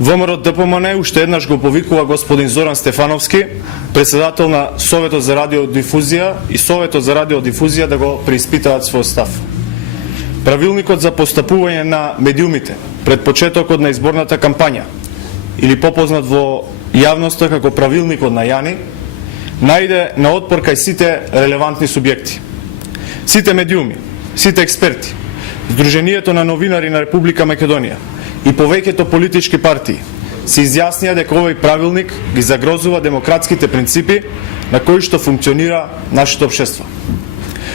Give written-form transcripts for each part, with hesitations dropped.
ВМРО ДПМН уште еднаш го повикува господин Зоран Стефановски, председател на Советот за радиодифузија и Советот за радиодифузија да го преиспитаат свој став. Правилникот за постапување на медиумите пред почетокот на изборната кампања, или попознат во јавноста како правилникот на Јани, најде на отпор кај сите релевантни субјекти. Сите медиуми, сите експерти, Сдруженијето на новинари на Република Македонија и повеќето политички партии се изјаснија дека овој правилник ги загрозува демократските принципи на кои што функционира нашето општество.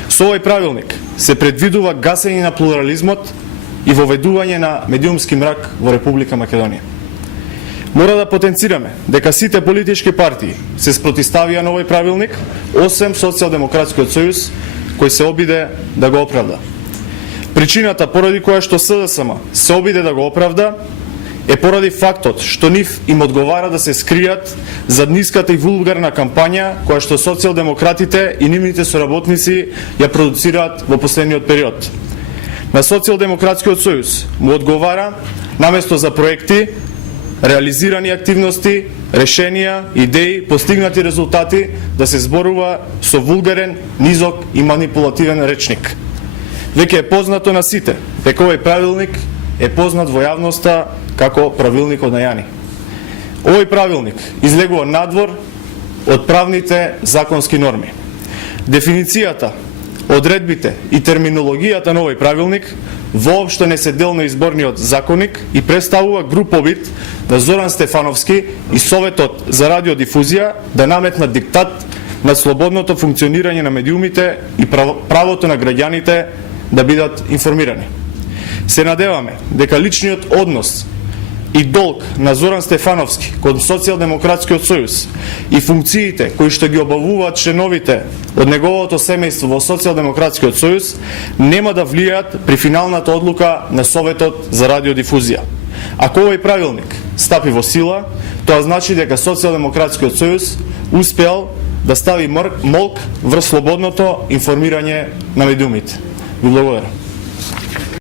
Со овој правилник се предвидува гасење на плурализмот и воведување на медиумски мрак во Република Македонија. Мора да потенцираме дека сите политички партии се спротивставија на овој правилник, освен Социјалдемократскиот сојуз, кој се обиде да го оправда. Причината поради која што СДСМ се обиде да го оправда е поради фактот што нив им одговара да се скријат зад ниската и вулгарна кампања која што социјалдемократите и нивните соработници ја продуцираат во последниот период. На Социјалдемократскиот сојуз му одговара наместо за проекти, реализирани активности, решенија, идеи, постигнати резултати да се зборува со вулгарен, низок и манипулативен речник. Веќе е познато на сите дека овој правилник е познат во јавноста како правилникот на Јани. Овој правилник излегува надвор од правните законски норми. Дефиницијата, одредбите и терминологијата на овој правилник воопшто не се дел на изборниот законник и представува груб обид на Зоран Стефановски и Советот за радиодифузија да наметнат диктат на слободното функционирање на медиумите и правото на граѓаните да бидат информирани. Се надеваме дека личниот однос и долг на Зоран Стефановски кон Социјалдемократскиот сојуз и функциите кои што ги обавуваат членовите од неговото семејство во Социјалдемократскиот сојуз нема да влијаат при финалната одлука на Советот за радиодифузија. Ако овој правилник стапи во сила, тоа значи дека Социјалдемократскиот сојуз успеал да стави молк врз слободното информирање на медиумите. Ви благодарам.